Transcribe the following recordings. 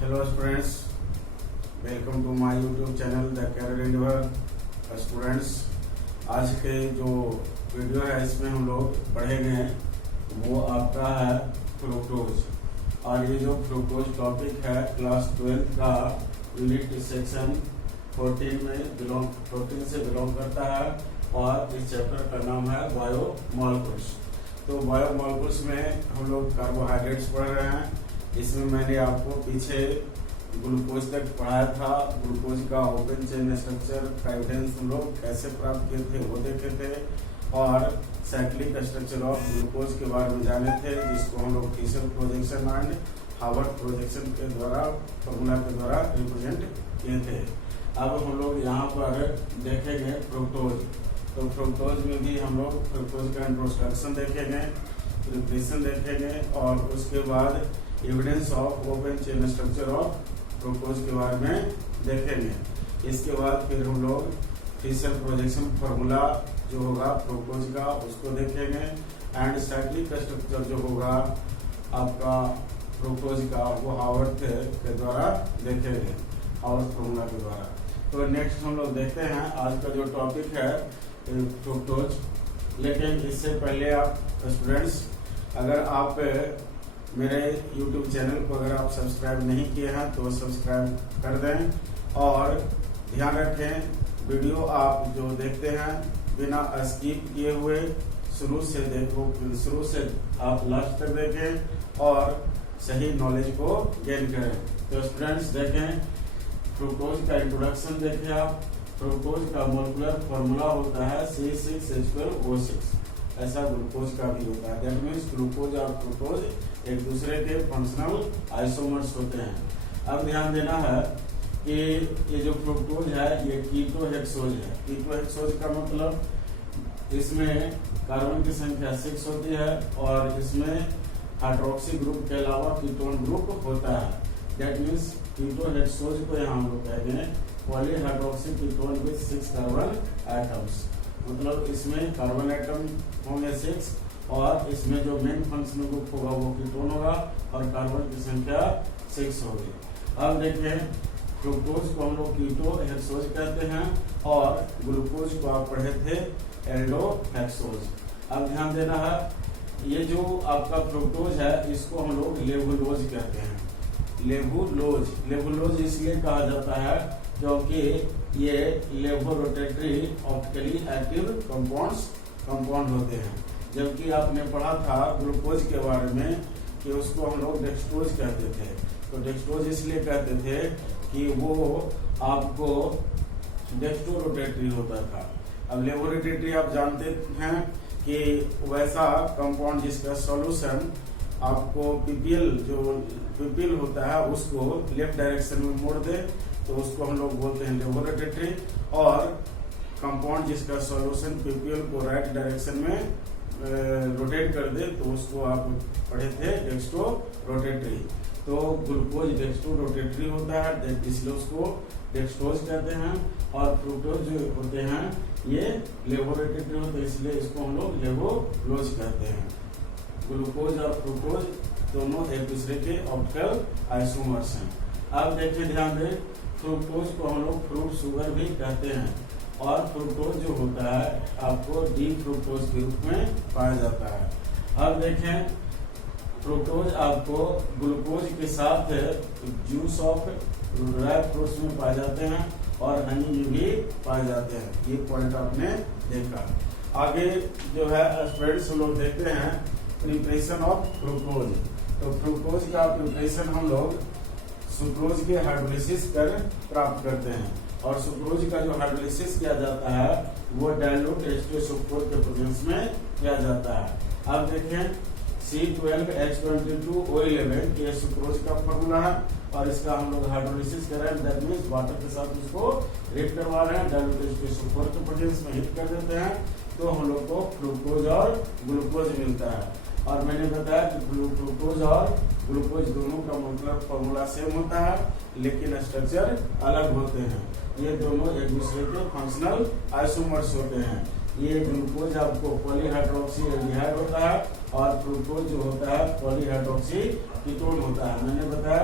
Hello students, welcome to my YouTube channel the career endeavour. Students, आज के जो video है इसमें हम लोग पढ़ेंगे वो आपका है फ्रुक्टोज। और ये जो फ्रुक्टोज टॉपिक है क्लास 12 का यूनिट सेक्शन 14 से बिलोंग करता है और इस चैप्टर का नाम है बायोमॉलिक्यूल्स। तो बायोमॉलिक्यूल्स में हम लोग कार्बोहाइड्रेट्स पढ़ रहे हैं। इसमें मैंने आपको पीछे ग्लूकोज तक पढ़ाया था। ग्लूकोज का ओपन चेन स्ट्रक्चर का एविडेंस हम लोग कैसे प्राप्त किए थे वो देखे थे, और साइक्लिक स्ट्रक्चर ऑफ ग्लूकोज के बारे में जाने थे, जिसको हम लोग टीशर प्रोजेक्शन एंड हार्वर्ड प्रोजेक्शन के द्वारा फॉर्मूला के द्वारा रिप्रेजेंट किए थे। अब हम लोग यहाँ पर देखेंगे फ्रुक्टोज। तो फ्रुक्टोज में भी हम लोग फ्रुक्टोज का इंट्रोडक्शन देखेंगे, रिप्रेजेंटेशन देखेंगे, और उसके बाद evidence of open chain structure of fructose के बारे में देखेंगे। इसके बाद फिर हम लोग टीशर प्रोजेक्शन फॉर्मूला जो होगा फ्रुक्टोज का उसको देखेंगे, एंड साइक्लिक स्ट्रक्चर जो होगा आपका फ्रुक्टोज का वो हार्वर्ड के द्वारा देखेंगे, हार्वर्ड फॉर्मूला के द्वारा। तो नेक्स्ट हम लोग देखते हैं आज का जो टॉपिक है फ्रुक्टोज। लेकिन इससे पहले आप स्टूडेंट्स, अगर आप मेरे YouTube चैनल को अगर आप सब्सक्राइब नहीं किए हैं तो सब्सक्राइब कर दें, और ध्यान रखें वीडियो आप जो देखते हैं बिना स्किप किए हुए शुरू से आप लास्ट तक देखें और सही नॉलेज को गेन करें। तो स्टूडेंट्स देखें, फ्रुक्टोज का इंट्रोडक्शन देखें आप। फ्रुक्टोज का मोलिकुलर फॉर्मूला होता है C6H12O6। ऐसा ग्लूकोज का भी होता है। दैट मीन्स ग्लूकोज और फ्रुक्टोज एक दूसरे के फंक्शनल आइसोमर्स होते हैं। अब ध्यान देना है कि ये जो फ्रुक्टोज है ये कीटोहेक्सोज है। कीटोहेक्सोज का मतलब इसमें कार्बन की संख्या 6 होती है और इसमें हाइड्रोक्सी ग्रुप के अलावा कीटोन ग्रुप होता है। दैट मीन्स कीटोहेक्सोज को यहाँ हम लोग कहेंगे polyhydroxy ketone with 6 carbon atoms. मतलब इसमें कार्बन एटम होंगे 6 और इसमें जो मेन फंक्शनल ग्रुप होगा वो कीटोन होगा और कार्बन की संख्या 6 होगी। अब देखिए, फ्रुक्टोज को हम लोग कीटोहेक्सोज कहते हैं और ग्लूकोज को आप पढ़े थे एल्डोहेक्सोज। अब ध्यान देना है, ये जो आपका फ्रुक्टोज है इसको हम लोग लेवुलोज कहते हैं। लेवुलोज इसलिए कहा जाता है क्योंकि ये लेवोरोटेटरी ऑप्टिकली एक्टिव कंपाउंड होते हैं। जबकि आपने पढ़ा था ग्लूकोज के बारे में कि उसको हम लोग डेक्सट्रोज कहते थे। तो डेक्सट्रोज इसलिए कहते थे कि वो आपको डेक्स्ट्रोरोटेटरी होता था। अब लेवोरोटेटरी आप जानते हैं कि वैसा कंपाउंड जिसका सॉल्यूशन आपको पीपीएल होता है उसको लेफ्ट डायरेक्शन में मोड़ दे तो उसको हम लोग बोलते हैं लेवोरोटेटरी, और कंपाउंड जिसका सॉल्यूशन पीपीएल को राइट डायरेक्शन में रोटेट कर दे तो उसको आप पढ़े थे डेक्स्ट्रोरोटेटरी। तो ग्लूकोज डेक्स्ट्रोरोटेटरी होता है, इसलिए उसको डेक्स्ट्रोज कहते हैं, और फ्रुक्टोज जो होते हैं ये लेवोरोटेटरी होते हैं, इसलिए इसको हम लोग लेवोलोज कहते हैं। ग्लूकोज और फ्रुक्टोज दोनों एक दूसरे के ऑप्टिकल आइसोमर्स हैं। अब देखिए, ध्यान दें, फ्रुक्टोज को हम लोग फ्रूट शुगर भी कहते हैं, और फ्रुक्टोज जो होता है आपको डी फ्रुक्टोज के रूप में पाया जाता है। अब देखें, फ्रुक्टोज आपको ग्लूकोज के साथ जूस ऑफ ड्राई फ्रूट्स में पाए जाते हैं और हनी में भी पाए जाते हैं। ये पॉइंट आपने देखा। आगे जो है स्टूडेंट्स, हम लोग देखते हैं प्रिपरेशन ऑफ फ्रुक्टोज। तो फ्रुक्टोज का प्रिपरेशन हम लोग सुक्रोज के हाइड्रोलिसिस कर प्राप्त करते हैं, और सुक्रोज का जो हाइड्रोलिसिस किया जाता है वो डाइल्यूट H2 सुक्रोज के प्रेजेंस में किया जाता है। अब देखें, C12H22O11 ये सुक्रोज का फॉर्मूला है और इसका हम लोग हाइड्रोलिसिस कर रहे हैं। दैट मींस वाटर के साथ उसको हीट करवा रहे हैं, डाइल्यूट H2 सुक्रोज के प्रेजेंस में हीट कर देते हैं तो हम लोग को फ्रुक्टोज और ग्लूकोज मिलता है। और मैंने बताया कि फ्रुक्टोज और ग्लूकोज दोनों का मोलिकुलर फॉर्मूला सेम होता है लेकिन स्ट्रक्चर अलग होते हैं। ये दोनों एक दूसरे के फंक्शनल आइसोमर्स होते हैं। ये ग्लूकोज आपको पॉलीहाइड्रोक्सी एल्डिहाइड होता है और फ्रुक्टोज जो होता है पॉलीहाइड्रोक्सी कीटोन होता है। मैंने बताया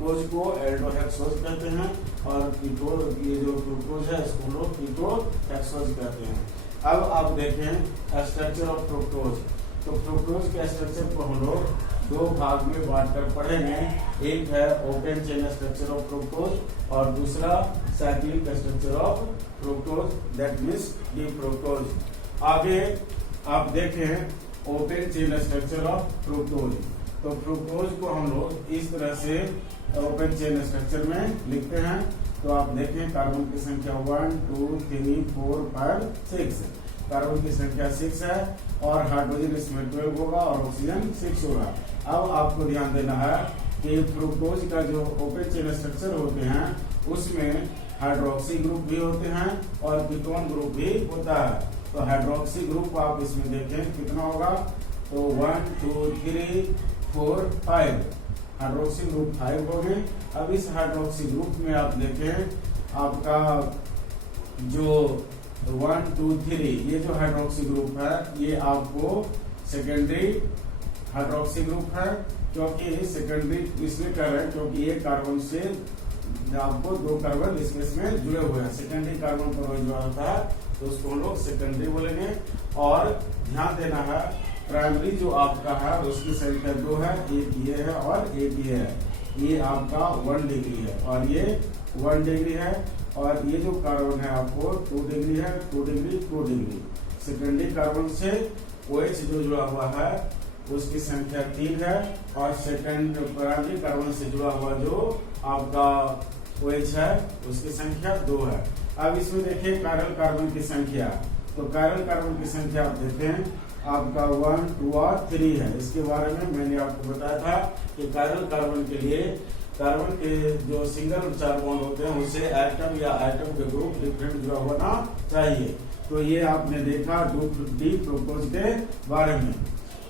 ग्लूकोज को एल्डोहेक्सोज कहते हैं और कीटो, ये जो ग्लूकोज है इसको लोग कीटोहेक्सोज कहते हैं। अब आप देखें स्ट्रक्चर ऑफ फ्रुक्टोज। तो फ्रुक्टोज के स्ट्रक्चर को हम लोग दो भाग में बांटकर पढ़ेंगे। एक है open chain structure of fructose और दूसरा cyclic structure of fructose, that means D fructose. आगे आप देखें open chain structure of fructose. तो फ्रुक्टोज को हम लोग इस तरह से ओपन चेन स्ट्रक्चर में लिखते हैं। तो आप देखें कार्बन की संख्या 1 2 3 4 5 6, कार्बन की संख्या 6 है और हाइड्रोजन इसमें 12 होगा और ऑक्सीजन 6 होगा। अब आपको ध्यान देना है कि फ्रुक्टोज का जो ओपन चेन स्ट्रक्चर होते हैं उसमें हाइड्रोक्सी ग्रुप भी होते हैं और कीटोन ग्रुप भी होता है। तो हाइड्रोक्सी ग्रुप आप इसमें देखें कितना होगा, तो 1 2 3 4 5, हाइड्रोक्सी ग्रुप 5 हो गए। अब इस हाइड्रोक्सी ग्रुप में आप देखें आपका जो 1 2 3 ये जो हाइड्रोक्सी ग्रुप है ये आपको सेकेंडरी हाइड्रोक्सी ग्रुप है, क्योंकि सेकेंडरी इसलिए कह रहे हैं क्योंकि ये कार्बन से आपको दो कार्बन स्पेस में जुड़े हुए हैं। सेकेंडरी कार्बन पर जो आता है तो उसको हम लोग सेकेंडरी बोलेंगे। और ध्यान देना है प्राइमरी जो आपका है उसकी संख्या 2 है, एक ये है और एक ये है। ये आपका 1 डिग्री है और ये 1 डिग्री है और ये जो कार्बन है आपको 2 डिग्री है, 2 डिग्री 2 डिग्री। सेकेंडरी कार्बन से OH जो जुड़ा हुआ है उसकी संख्या 3 है और सेकेंड प्राइमरी कार्बन से जुड़ा हुआ जो आपका OH है उसकी संख्या 2 है। अब इसमें देखिए कायरल कार्बन की संख्या। तो कायरल कार्बन की संख्या आप देखते हैं आपका 1 2 और 3 है। इसके बारे में मैंने आपको बताया था कि कायरल कार्बन के लिए कार्बन के जो सिंगल 4 बॉन्ड होते हैं उससे एटम या एटम के ग्रुप डिफरेंट जुड़ा होना चाहिए। तो ये आपने देखा डी फ्रुक्टोज के बारे में।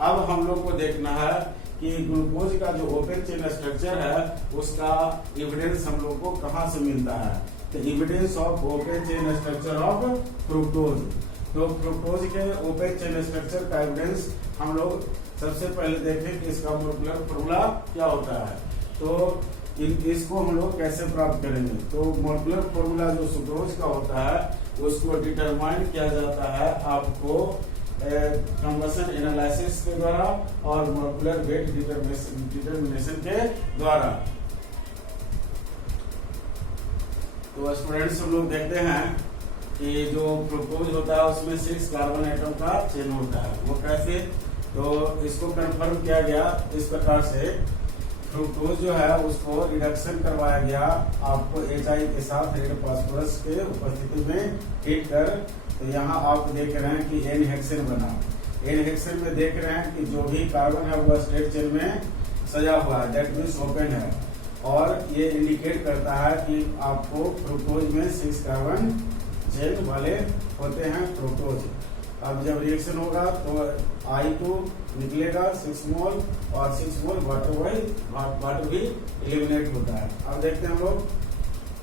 अब हम लोग को देखना है कि ग्लूकोज का जो ओपन चेन स्ट्रक्चर है उसका एविडेंस हम लोग को कहाँ से मिलता है। तो evidence of open chain structure of fructose. तो फ्रुक्टोज के ओपन चेन स्ट्रक्चर का एविडेंस हम लोग सबसे पहले देखें कि इसका मॉलिक्यूलर फॉर्मूला क्या होता है। तो इसको हम लोग कैसे प्राप्त करेंगे। तो मॉलिक्यूलर फॉर्मूला जो सुक्रोज का होता है उसको डिटरमाइन किया जाता है आपको कंबसन एनालिसिस के द्वारा और मॉलिक्यूलर वेट डिटरमिनेशन के द्वारा। तो स्टूडेंट्स हम लोग देखते हैं कि जो फ्रुक्टोज होता है उसमें 6 कार्बन एटम का चेन होता है। वो कैसे, तो इसको कंफर्म किया गया इस प्रकार से। फ्रुक्टोज जो है उसको रिडक्शन करवाया गया आपको HI के साथ रेड फास्फोरस के उपस्थिति में हीट कर। तो यहाँ आप देख रहे हैं कि N हेक्सेन बना। N हेक्सेन में देख रहे हैं कि जो भी कार्बन है वो स्ट्रेट चेन में सजा हुआ है, दैट मीन्स ओपन है। और ये इंडिकेट करता है कि आपको फ्रुक्टोज में 6 कार्बन चेन वाले होते हैं फ्रुक्टोज। अब जब रिएक्शन होगा तो I2 निकलेगा 6 मोल और 6 मोल वाटर भी एलिमिनेट होता है। अब देखते हैं हम लोग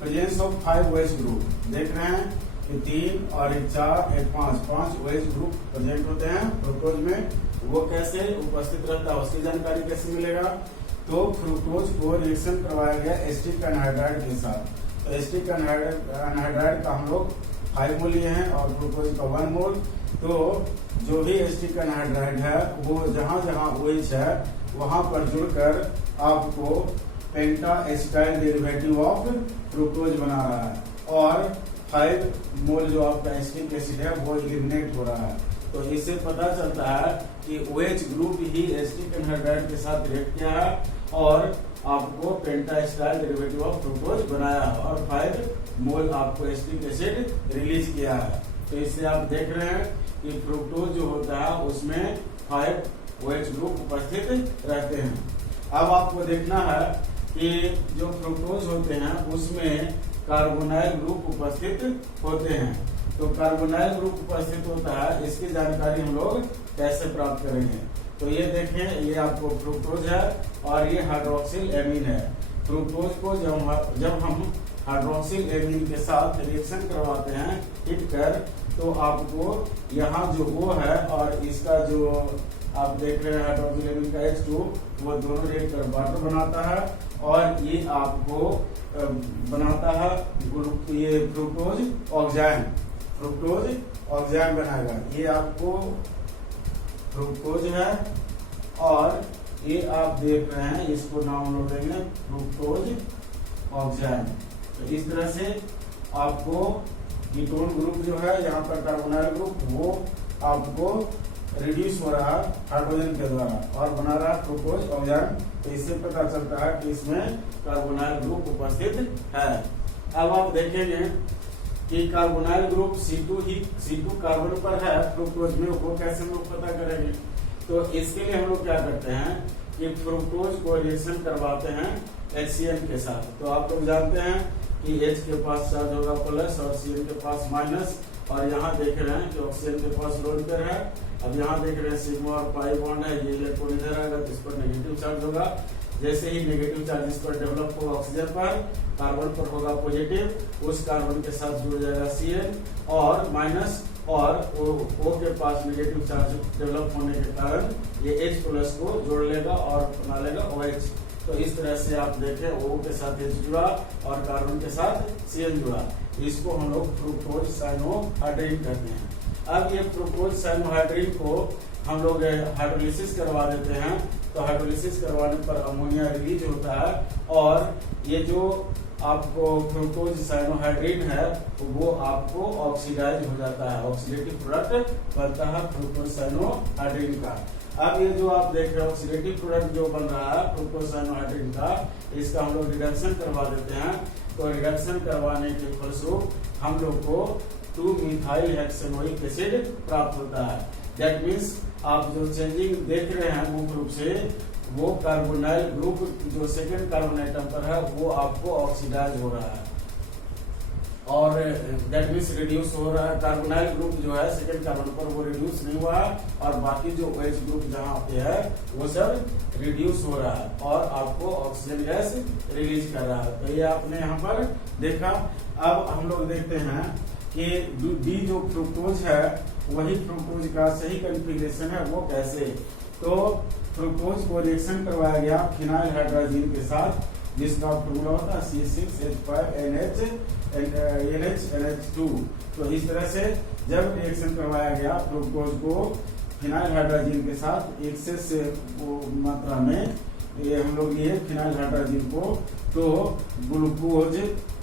प्रेजेंस ऑफ 5 OH ग्रुप। देख रहे हैं कि 3 और 1 4 1 5 OH ग्रुप प्रेजेंट होते हैं फ्रुक्टोज में। वो कैसे उपस्थित रहता है उसकी जानकारी कैसे मिलेगा। तो फ्रुक्टोज को रिएक्शन करवाया गया एसिटिक एनहाइड्राइड के साथ। तो एसिटिक एनहाइड्राइड का हम लोग 5 मोल लिए हैं और ग्लूकोज का 1 मोल। तो जो भी एसिटिक एनहाइड्राइड है वो जहां जहां OH है वहां पर जुड़कर आपको पेंटा एसिटाइल डेरिवेटिव ऑफ फ्रुक्टोज बना रहा है और 5 मोल जो आपका एसिटिक एसिड है वो एलिमिनेट हो रहा है। तो इससे पता चलता है कि OH ग्रुप ही एसिटिक एनहाइड्राइड के साथ रिएक्ट किया है और आपको पेंटा एसिटाइल डेरिवेटिव ऑफ फ्रुक्टोज बनाया है और 5 मोल आपको एसिटिक एसिड रिलीज किया है। तो इससे आप देख रहे हैं कि फ्रुक्टोज जो होता है उसमें 5 OH ग्रुप उपस्थित रहते हैं। अब आपको देखना है कि जो फ्रुक्टोज होते हैं उसमें कार्बोनाइल ग्रुप उपस्थित होते हैं। तो कार्बोनाइल ग्रुप उपस्थित होता है, इसकी जानकारी हम लोग कैसे प्राप्त करेंगे। तो ये देखें, ये आपको फ्रुक्टोज है और ये हाइड्रोक्सिल एमीन है। फ्रुक्टोज को जब हम हाइड्रोक्सिल एमीन के साथ रिएक्शन करवाते हैं हिट कर, तो आपको यहाँ जो O है और इसका जो आप देख रहे हैं हाइड्रोक्सिल एमीन का H2 वो दोनों रिएक्ट कर वाटर बनाता है और ये ये आपको बनाता है ये फ्रुक्टोज ऑक्साइड बनाएगा। ये आपको फ्रुक्टोज है और ये आप देख रहे हैं, इसको नाम लोग देंगे फ्रुक्टोज ऑक्साइड। तो इस तरह से आपको कीटोन ग्रुप जो है यहाँ पर कार्बोनाइल ग्रुप वो आपको रिड्यूस हो रहा है हाइड्रोजन के द्वारा और बना रहा है फ्रुक्टोज ऑक्साइड। तो इससे पता चलता है कि इसमें कार्बोनाइल ग्रुप उपस्थित है। अब आप देखेंगे कि कार्बोनाइल ग्रुप C2 कार्बन पर है फ्रुक्टोज में, वो कैसे हम लोग पता करेंगे। तो इसके लिए हम लोग क्या करते हैं कि फ्रुक्टोज को रिएक्शन करवाते हैं HCl के साथ। तो आप लोग जानते हैं कि H के पास चार्ज होगा प्लस और Cl के पास माइनस, और यहाँ देख रहे हैं कि ऑक्सीजन के पास लोन पेयर है। अब यहाँ देख रहे हैं सिग्मा और पाई बॉन्ड है, ये इलेक्ट्रॉन इधर आएगा तो इस पर नेगेटिव चार्ज होगा। जैसे ही नेगेटिव चार्ज इस पर डेवलप होगा ऑक्सीजन पर, कार्बन पर होगा पॉजिटिव, उस कार्बन के साथ जुड़ जाएगा Cl और माइनस, और O के पास नेगेटिव चार्ज डेवलप होने के कारण ये H प्लस को जोड़ लेगा और बना लेगा OH। तो इस तरह से आप देखें O के साथ H जुड़ा और कार्बन के साथ Cl जुड़ा, इसको हम लोग फ्रुक्टोज साइनोहाइड्रिन कहते हैं। अब ये फ्रुक्टोज साइनोहाइड्रिन को हम लोग हाइड्रोलिसिस करवा देते हैं। तो हाइड्रोलिसिस करवाने पर अमोनिया रिलीज होता है और ये जो आपको फ्रुक्टोज साइनोहाइड्रिन है वो आपको ऑक्सीडाइज हो जाता है, ऑक्सीडेटिव प्रोडक्ट बनता है फ्रुक्टोज साइनोहाइड्रिन का। अब ये जो आप देख रहे हैं ऑक्सीडेटिव प्रोडक्ट जो बन रहा है फ्रुक्टोज साइनोहाइड्रिन का, इसका हम लोग रिडक्शन करवा देते हैं। तो रिडक्शन करवाने के फलस्वरूप हम लोग को 2-मिथाइल हेक्सेनोइक एसिड प्राप्त होता है। दैट मीन्स आप जो चेंजिंग देख रहे हैं मुख्य रूप से वो कार्बोनाइल ग्रुप जो सेकेंड कार्बन आइटम पर है वो आपको ऑक्सीडाइज हो रहा है और दैट मीन्स रिड्यूस हो रहा है। कार्बोनाइल ग्रुप जो है सेकेंड कार्बन पर वो रिड्यूस नहीं हुआ है और बाकी जो OH ग्रुप जहाँ पे है वो सब रिड्यूस हो रहा है और आपको ऑक्सीजन गैस रिलीज कर रहा है। तो ये आपने यहाँ पर देखा। अब हम लोग देखते हैं कि डी जो फ्रुक्टोज है वही फ्रुक्टोज का सही कॉन्फ़िगरेशन है वो कैसे। तो फ्रुक्टोज को रिएक्शन करवाया गया फिनाइल हाइड्रोजन के साथ, जिसका फॉर्मूला होता है C6H5NH2। तो इस तरह से जब रिएक्शन करवाया गया फ्रुक्टोज को फिनाइल हाइड्रोजन के साथ एक्सेस मात्रा में ये हम लोग ये फिनाइल हाइड्रोजन को, तो ग्लूकोज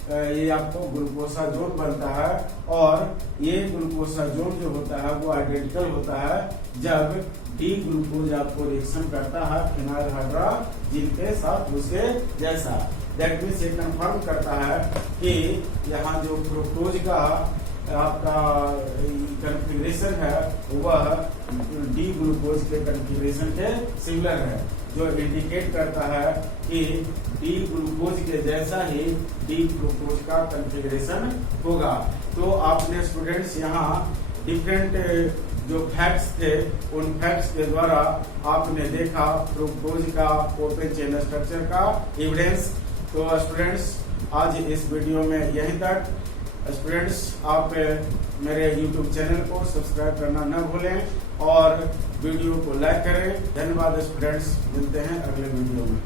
ये आपको ग्लूकोसाजोन बनता है और ये ग्लूकोसाजोन जो होता है वो आइडेंटिकल होता है जब डी ग्लूकोज आपको रिएक्शन करता है फिनाइल हाइड्रोजन के साथ उसके जैसा। दैट मीन्स ये कंफर्म करता है कि यहाँ जो फ्रुक्टोज का आपका कॉन्फ़िगरेशन है वह डी ग्लूकोज के कॉन्फ़िगरेशन के सिमिलर है, जो इंडिकेट करता है कि डी ग्लूकोज के जैसा ही डी ग्लूकोज का कॉन्फ़िगरेशन होगा। तो आपने स्टूडेंट्स यहाँ डिफरेंट जो फैक्ट्स थे उन फैक्ट्स के द्वारा आपने देखा फ्रुक्टोज का ओपन चेन स्ट्रक्चर का एविडेंस। तो स्टूडेंट्स आज इस वीडियो में यहीं तक। स्टूडेंट्स आप मेरे YouTube चैनल को सब्सक्राइब करना न भूलें और वीडियो को लाइक करें। धन्यवाद स्टूडेंट्स, मिलते हैं अगले वीडियो में।